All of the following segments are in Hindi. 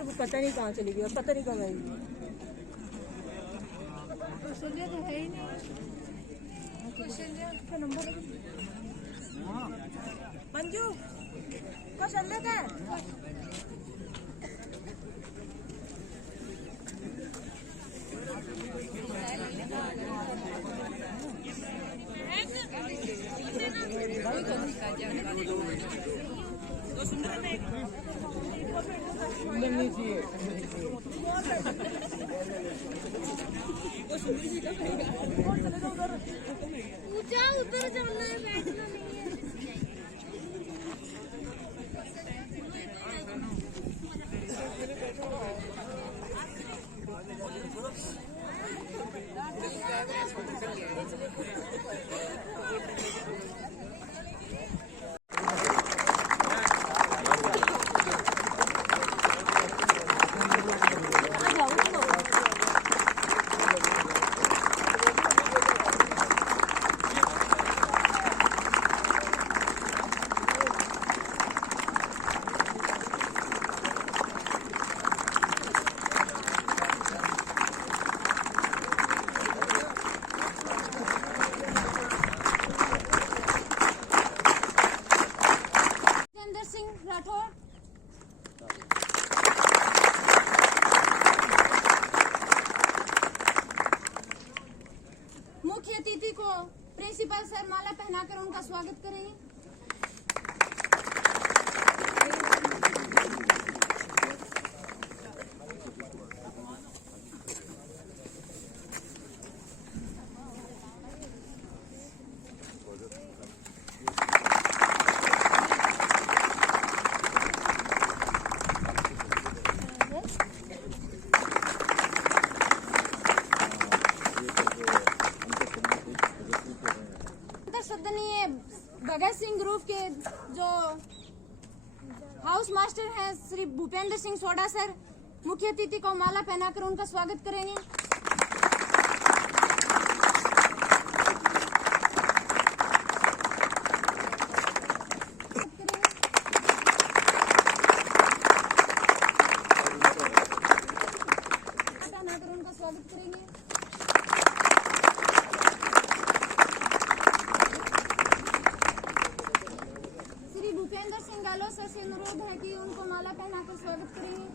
है, वो पता नहीं कहाँ चली गई और पता नहीं कब आएगी। कौशल्या तो है ही नहीं। कौशल्या का नंबर है। मंजू कौशल्या का है? ऊंचा उतर जाना है, बैठना नहीं है। मुख्य अतिथि को प्रिंसिपल सर माला पहनाकर उनका स्वागत करेंगे। सदनीय भगत सिंह ग्रुप के जो हाउस मास्टर हैं श्री भूपेंद्र सिंह सोडा सर मुख्य अतिथि को माला पहनाकर उनका स्वागत करेंगे। पहनाकर उनका स्वागत करेंगे। भूपेंद्र सिंह गहलोत सर से अनुरोध है कि उनको माला पहनाकर स्वागत करेंगे।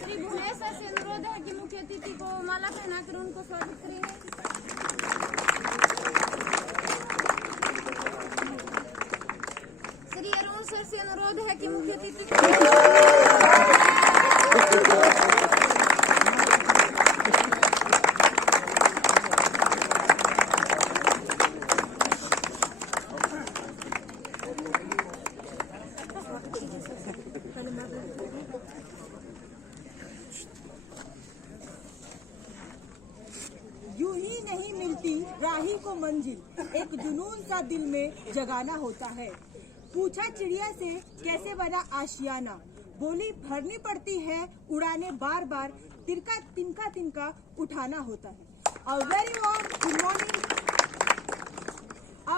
श्री भुवनेश सर से अनुरोध है कि मुख्य अतिथि को माला पहनाकर उनको स्वागत करेंगे। श्री अरुण सर से अनुरोध है कि मुख्य अतिथि यूं ही नहीं मिलती राही को मंजिल, एक जुनून सा दिल में जगाना होता है। पूछा चिड़िया से कैसे बना आशियाना, बोली भरनी पड़ती है उड़ाने बार बार, तिनका तिनका तिनका उठाना होता है। A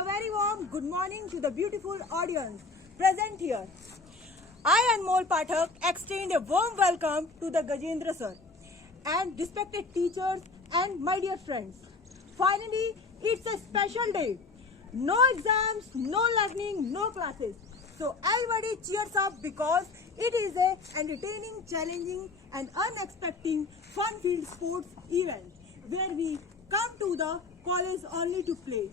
very warm good morning to the beautiful audience present here. I, Anmol Pathak, extend a warm welcome to the Gajendra sir and respected teachers and my dear friends. Finally, it's a special day. No exams, no learning, no classes. So everybody cheers up because it is a entertaining, challenging and unexpected fun-filled sports event where we come to the college only to play.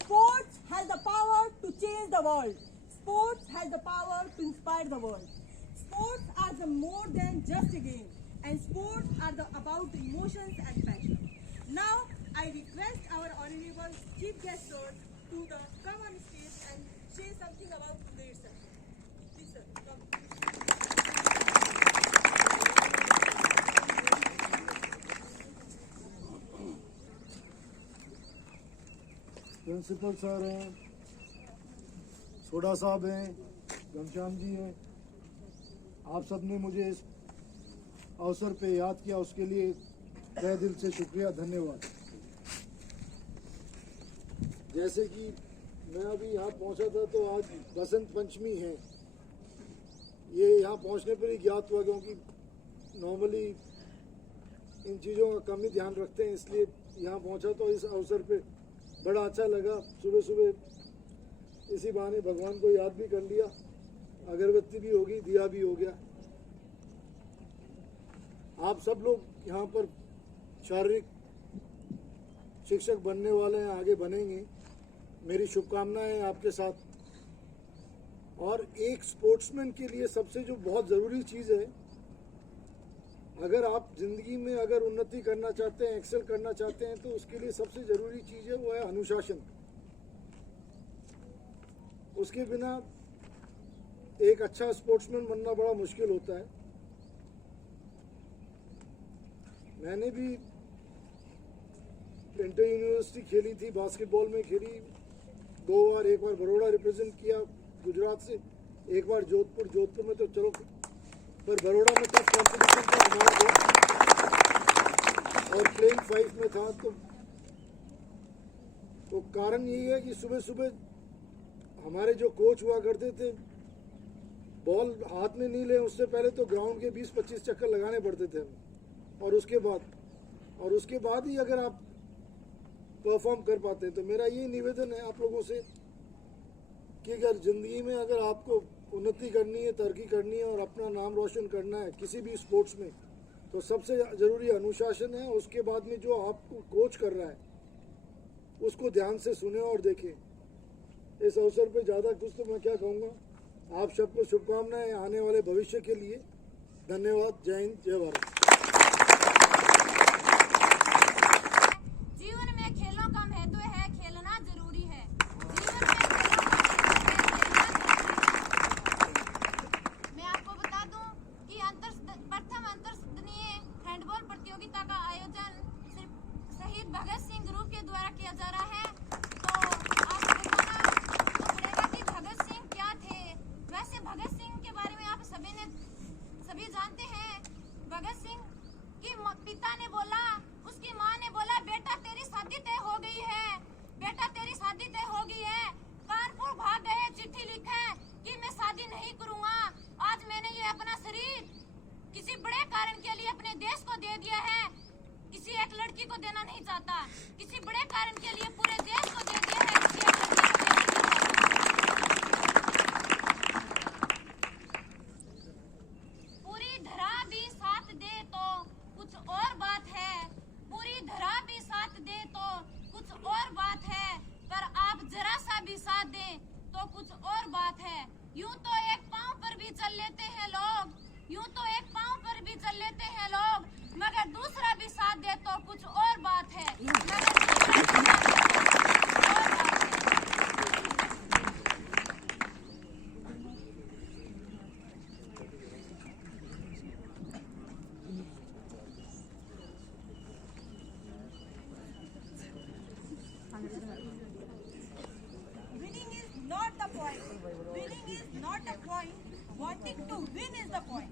Sports has the power to change the world. Sports has the power to inspire the world. Sports are more than just a game, and sports are about the emotions and passion. Now, I request our honorable chief guest sir to come on stage and say something about today's session. Please sir, come. Principal sir हैं, सोडा साहब हैं, घनश्याम जी हैं, आप सब ने मुझे इस अवसर पे याद किया, उसके लिए तहे दिल से शुक्रिया, धन्यवाद। जैसे कि मैं अभी यहाँ पहुँचा था तो आज बसंत पंचमी है, ये यहाँ पहुँचने पर ही ज्ञात हुआ, क्योंकि नॉर्मली इन चीज़ों का कम ही ध्यान रखते हैं, इसलिए यहाँ पहुँचा तो इस अवसर पे बड़ा अच्छा लगा। सुबह सुबह इसी बहाने भगवान को याद भी कर लिया, अगरबत्ती भी होगी, दिया भी हो गया। आप सब लोग यहाँ पर शारीरिक शिक्षक बनने वाले हैं, आगे बनेंगे, मेरी शुभकामनाएं हैं आपके साथ। और एक स्पोर्ट्समैन के लिए सबसे जो बहुत ज़रूरी चीज़ है, अगर आप ज़िंदगी में अगर उन्नति करना चाहते हैं, एक्सेल करना चाहते हैं, तो उसके लिए सबसे ज़रूरी चीज़ है वो है अनुशासन। उसके बिना एक अच्छा स्पोर्ट्समैन बनना बड़ा मुश्किल होता है। मैंने भी इंटर यूनिवर्सिटी खेली थी, बास्केटबॉल में खेली 2 बार, एक बार बड़ौदा रिप्रेजेंट किया गुजरात से, एक बार जोधपुर में तो चलो, पर बड़ौदा में टफ कॉम्पिटिशन था हमारा और प्लेइंग 5 में था। तो कारण यही है कि सुबह सुबह हमारे जो कोच हुआ करते थे, बॉल हाथ में नहीं ले उससे पहले तो ग्राउंड के 20-25 चक्कर लगाने पड़ते थे, और उसके बाद ही अगर आप परफॉर्म कर पाते हैं। तो मेरा ये निवेदन है आप लोगों से कि अगर ज़िंदगी में अगर आपको उन्नति करनी है, तरक्की करनी है और अपना नाम रोशन करना है किसी भी स्पोर्ट्स में, तो सबसे ज़रूरी अनुशासन है। उसके बाद में जो आपको कोच कर रहा है उसको ध्यान से सुने और देखें। इस अवसर पे ज़्यादा कुछ तो मैं क्या कहूँगा, आप सबको शुभकामनाएं आने वाले भविष्य के लिए। धन्यवाद। जय हिंद, जय भारत। जीवन में खेलों का महत्व है, खेलना जरूरी है। मैं आपको बता दूं कि प्रथम अंतरसदनीय हैंडबॉल प्रतियोगिता का आयोजन सिर्फ शहीद भगत सिंह ग्रुप के द्वारा किया जा रहा है। तो आप बताना तो पड़ेगा कि भगत सिंह क्या थे। वैसे भगत सिंह के बारे में आप सभी जानते हैं। भगत सिंह की पिता ने बोला, उसकी माँ ने बोला, बेटा तेरी शादी तय हो गई है, बेटा तेरी शादी तय हो गई है। कानपुर भाग गए, चिट्ठी लिखे कि मैं शादी नहीं करूंगा। आज मैंने ये अपना शरीर किसी बड़े कारण के लिए अपने देश को दे दिया है। किसी एक लड़की को देना नहीं चाहता, किसी बड़े कारण के लिए पूरे देश को दे दिया है। किसी एक लड़की को देना नहीं चाहता। पूरी धरा भी साथ दे तो कुछ और बात है, पूरी धरा भी साथ दे तो कुछ और बात है, पर आप जरा सा भी साथ दें तो कुछ और बात है। यूं तो एक पांव पर भी चल लेते हैं लोग, यूं तो एक पांव पर भी चल लेते हैं लोग, मगर दूसरा भी साथ दे तो कुछ और बात है, मगर दूसरा भी साथ दे तो कुछ और बात है। Winning is not the point. Winning is not the point. Wanting to win is the point.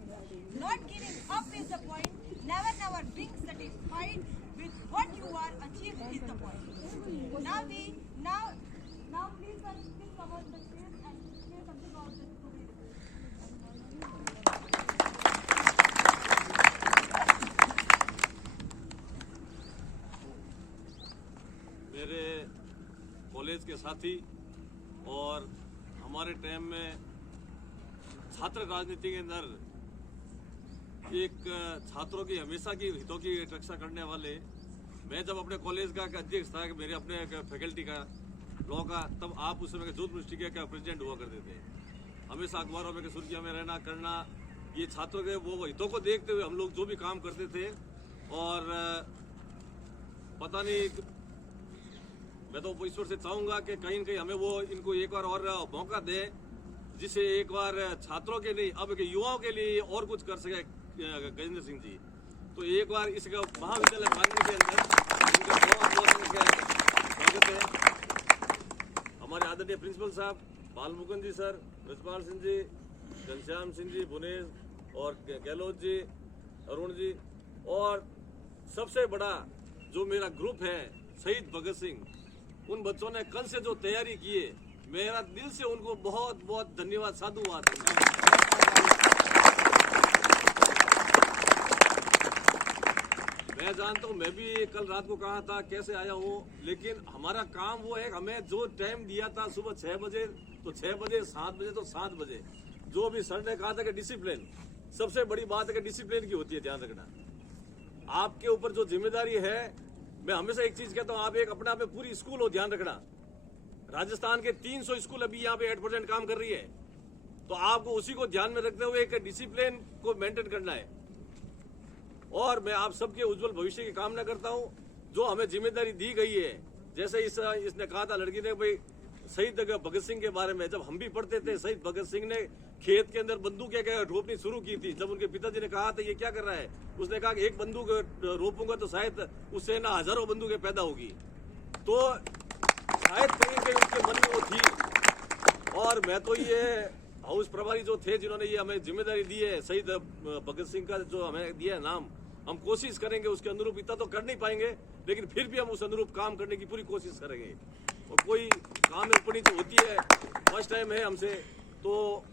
Not giving up is the point. Never being satisfied with what you are achieved is the point. Now please come on the stage and say something about this today. मेरे कॉलेज के साथी और हमारे टाइम में छात्र राजनीति के अंदर एक छात्रों की हमेशा की हितों की रक्षा करने वाले, मैं जब अपने कॉलेज का अध्यक्ष था, कि मेरे अपने फैकल्टी का लॉ का, तब आप उस समय जूथ मिनिस्ट्री का प्रेसिडेंट हुआ करते थे। हमेशा अखबारों में सुर्खियों में रहना करना, ये छात्रों के वो हितों को देखते हुए हम लोग जो भी काम करते थे। और पता नहीं, मैं तो ईश्वर से चाहूंगा कि कहीं न कहीं हमें वो इनको एक बार और मौका दे, जिससे एक बार छात्रों के लिए, अब युवाओं के लिए और कुछ कर सके गजेंद्र सिंह जी। तो एक बार इस महाविद्यालय प्रांगण के अंदर इनका बहुत स्वागत है। हमारे आदरणीय प्रिंसिपल साहब बालमुकुंद जी सर, ब्रजपाल सिंह जी, घनश्याम सिंह जी, भुवनेश और गहलोत जी, अरुण जी, और सबसे बड़ा जो मेरा ग्रुप है शहीद भगत सिंह, उन बच्चों ने कल से जो तैयारी की है, मेरा दिल से उनको बहुत बहुत धन्यवाद, साधुवाद। मैं जानता हूँ, मैं भी कल रात को कहा था कैसे आया हूँ, लेकिन हमारा काम वो है, हमें जो टाइम दिया था सुबह 6 बजे तो 6 बजे, 7 बजे तो 7 बजे। जो भी सर ने कहा था कि डिसिप्लिन, सबसे बड़ी बात है कि डिसिप्लिन की होती है, ध्यान रखना। आपके ऊपर जो जिम्मेदारी है, मैं हमेशा एक चीज कहता हूँ, आप एक अपने आप में पूरी स्कूल हो, ध्यान रखना। राजस्थान के 300 स्कूल अभी यहाँ पे 8% काम कर रही है, तो आपको उसी को ध्यान में रखते हुए एक डिसिप्लिन को मेंटेन करना है। और मैं आप सबके उज्जवल भविष्य की कामना करता हूं। जो हमें जिम्मेदारी दी गई है, जैसे इसने कहा था लड़की ने, भाई शहीद भगत सिंह के बारे में, जब हम भी पढ़ते थे, शहीद भगत सिंह ने खेत के अंदर बंदूक रोपनी शुरू की थी। जब उनके पिताजी ने कहा था ये क्या कर रहा है, उसने कहा कि एक बंदूक रोपूंगा तो शायद उससे ना हजारों बंदूकें पैदा होगी। तो शायद कहीं कहीं उनके मन में वो थी। और मैं तो ये हाउस प्रभारी जो थे, जिन्होंने ये हमें जिम्मेदारी दी है, शहीद भगत सिंह का जो हमें दिया है नाम, हम कोशिश करेंगे उसके अनुरूप। इतना तो कर नहीं पाएंगे, लेकिन फिर भी हम उस अनुरूप काम करने की पूरी कोशिश करेंगे। और कोई काम में ऊपर नीचे होती है, फर्स्ट टाइम है हमसे, तो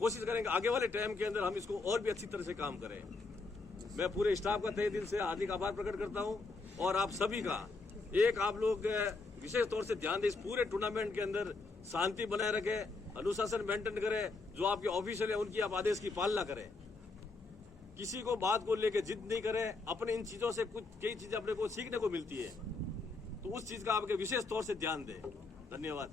कोशिश करेंगे आगे वाले टाइम के अंदर हम इसको और भी अच्छी तरह से काम करें। मैं पूरे स्टाफ का तहे दिल से हार्दिक आभार प्रकट करता हूं। और आप सभी का एक, आप लोग विशेष तौर से ध्यान दें, इस पूरे टूर्नामेंट के अंदर शांति बनाए रखें, अनुशासन मेंटेन करें। जो आपके ऑफिशियल है उनकी आप आदेश की पालना करें, किसी को बात को लेकर जिद नहीं करें। अपने इन चीजों से कुछ कई चीजें अपने को सीखने को मिलती है, तो उस चीज का आपके विशेष तौर से ध्यान दें। धन्यवाद।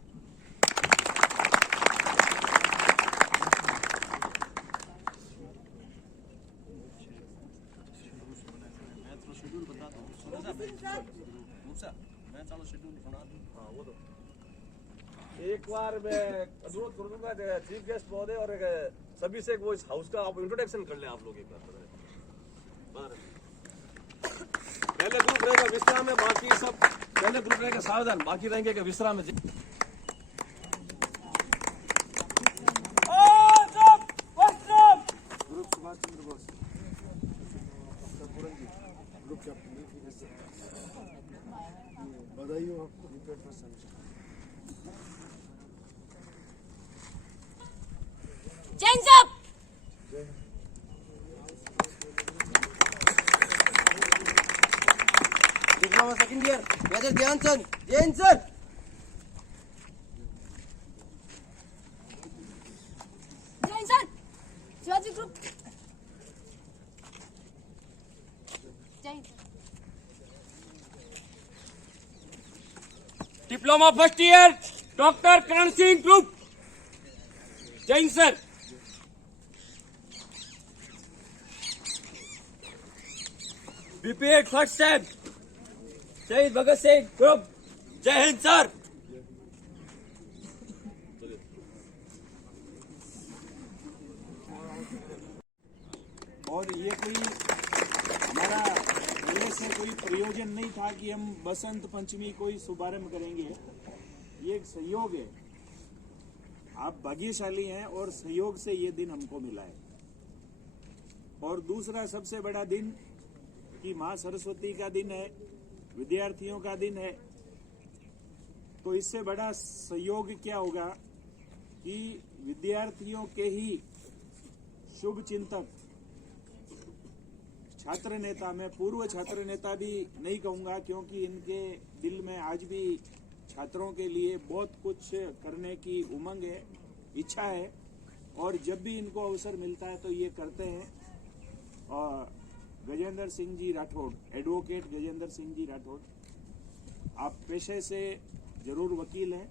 एक बार मैं अनुरोध कर दूंगा चीफ गेस्ट महोदय और सभी से वो इस हाउस का आप इंट्रोडक्शन कर लें। आप लोग एक बार पहले ग्रुप रहेगा विश्राम में, बाकी सब पहले ग्रुप रहेगा सावधान, बाकी रहेंगे कि विश्राम में। Group Subhash Chandra Bose, group captain, बधाई हो आपको। Change up. Diploma second year major Dhyanchand, Jain sir. जय सर। शिवाजी ग्रुप। जय sir. Diploma first year doctor Karan Singh group, Jain sir. BPEd first sem Shaheed Bhagat Singh group, जय हिंद सर। और ये कोई हमारा पहले से कोई प्रयोजन नहीं था कि हम बसंत पंचमी को ही शुभारंभ करेंगे। ये एक सहयोग है, आप भाग्यशाली हैं और सहयोग से ये दिन हमको मिला है। और दूसरा सबसे बड़ा दिन कि माँ सरस्वती का दिन है, विद्यार्थियों का दिन है, तो इससे बड़ा सहयोग क्या होगा कि विद्यार्थियों के ही शुभ चिंतक छात्र नेता, मैं पूर्व छात्र नेता भी नहीं कहूंगा क्योंकि इनके दिल में आज भी छात्रों के लिए बहुत कुछ करने की उमंग है, इच्छा है, और जब भी इनको अवसर मिलता है तो ये करते हैं। और गजेंद्र सिंह जी राठौड़, एडवोकेट गजेंद्र सिंह जी राठौड़, आप पेशे से जरूर वकील हैं,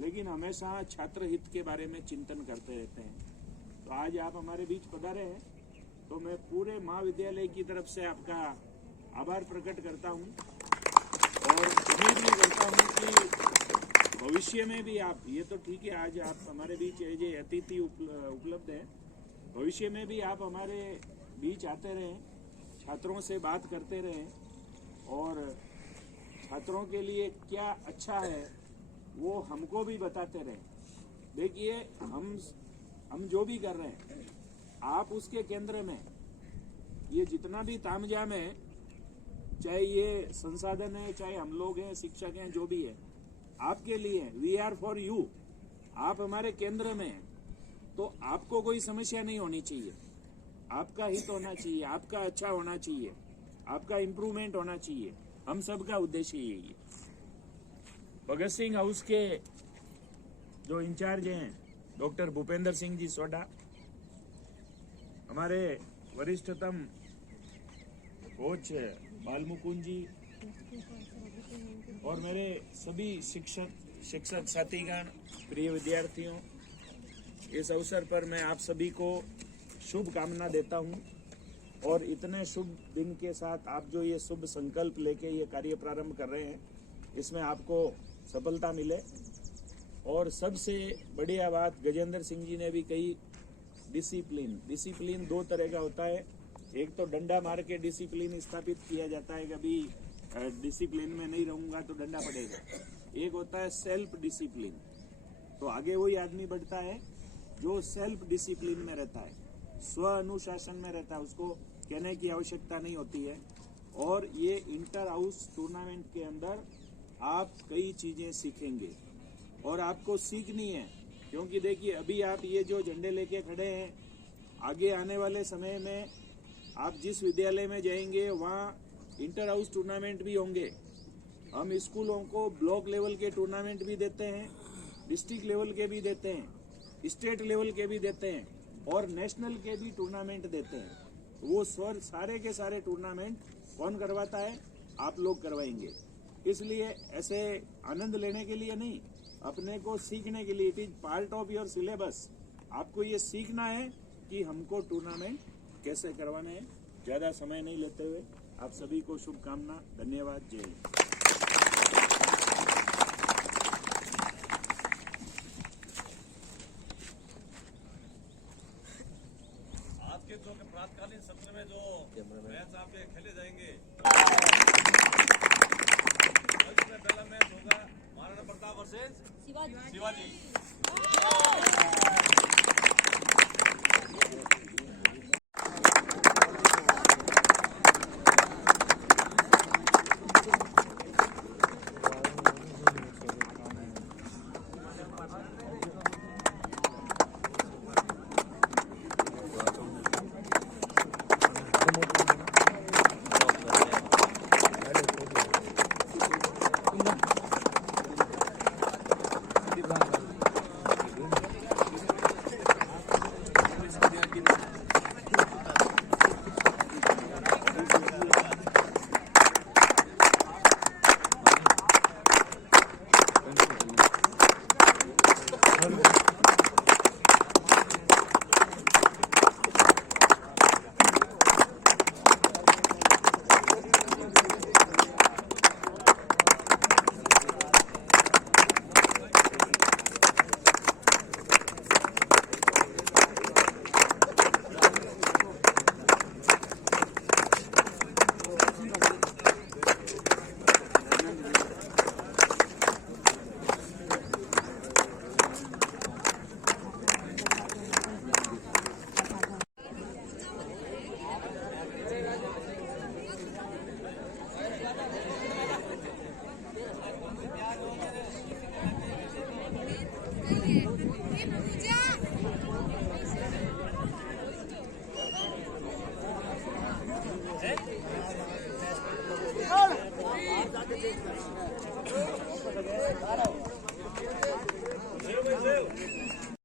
लेकिन हमेशा छात्र हित के बारे में चिंतन करते रहते हैं। तो आज आप हमारे बीच पधारे हैं, तो मैं पूरे महाविद्यालय की तरफ से आपका आभार प्रकट करता हूं और उम्मीद भी करता हूं कि भविष्य में भी आप, ये तो ठीक है आज आप हमारे बीच एज ए अतिथि उपलब्ध हैं, भविष्य में भी आप हमारे बीच आते रहें, छात्रों से बात करते रहें और छात्रों के लिए क्या अच्छा है वो हमको भी बताते रहें। देखिए हम जो भी कर रहे हैं आप उसके केंद्र में, ये जितना भी तामझाम है, चाहे ये संसाधन है, चाहे हम लोग हैं, शिक्षक हैं, जो भी है, आपके लिए, वी आर फॉर यू। आप हमारे केंद्र में हैं, तो आपको कोई समस्या नहीं होनी चाहिए, आपका हित होना चाहिए, आपका अच्छा होना चाहिए, आपका इम्प्रूवमेंट होना चाहिए। हम सबका उद्देश्य यही है। भगत सिंह हाउस के जो इंचार्ज हैं डॉक्टर भूपेंद्र सिंह जी सोडा, हमारे वरिष्ठतम कोच बालमुकुंद जी और मेरे सभी शिक्षक साथीगण, प्रिय विद्यार्थियों, इस अवसर पर मैं आप सभी को शुभकामना देता हूं और इतने शुभ दिन के साथ आप जो ये शुभ संकल्प लेके ये कार्य प्रारंभ कर रहे हैं, इसमें आपको सफलता मिले। और सबसे बढ़िया बात गजेंद्र सिंह जी ने भी कही, डिसिप्लिन 2 तरह का होता है। एक तो डंडा मार के डिसिप्लिन स्थापित किया जाता है, कभी डिसिप्लिन में नहीं रहूंगा तो डंडा पड़ेगा। एक होता है सेल्फ डिसिप्लिन, तो आगे वही आदमी बढ़ता है जो सेल्फ डिसिप्लिन में रहता है, स्व अनुशासन में रहता है, उसको कहने की आवश्यकता नहीं होती है। और ये इंटर हाउस टूर्नामेंट के अंदर आप कई चीजें सीखेंगे और आपको सीखनी है, क्योंकि देखिए अभी आप ये जो झंडे लेके खड़े हैं, आगे आने वाले समय में आप जिस विद्यालय में जाएंगे वहाँ इंटर हाउस टूर्नामेंट भी होंगे। हम स्कूलों को ब्लॉक लेवल के टूर्नामेंट भी देते हैं, डिस्ट्रिक्ट लेवल के भी देते हैं, स्टेट लेवल के भी देते हैं और नेशनल के भी टूर्नामेंट देते हैं। वो सारे के सारे टूर्नामेंट कौन करवाता है? आप लोग करवाएंगे। इसलिए ऐसे आनंद लेने के लिए नहीं, अपने को सीखने के लिए, it is part of your syllabus. आपको ये सीखना है कि हमको टूर्नामेंट कैसे करवाने हैं। ज़्यादा समय नहीं लेते हुए आप सभी को शुभकामना, धन्यवाद, जय हिंद। आज के जो प्रातकालीन सत्र में जो मैच आपके खेले जाएंगे, उसमें पहला मैच होगा महाराणा प्रताप वर्सेस शिवाजी। Hey!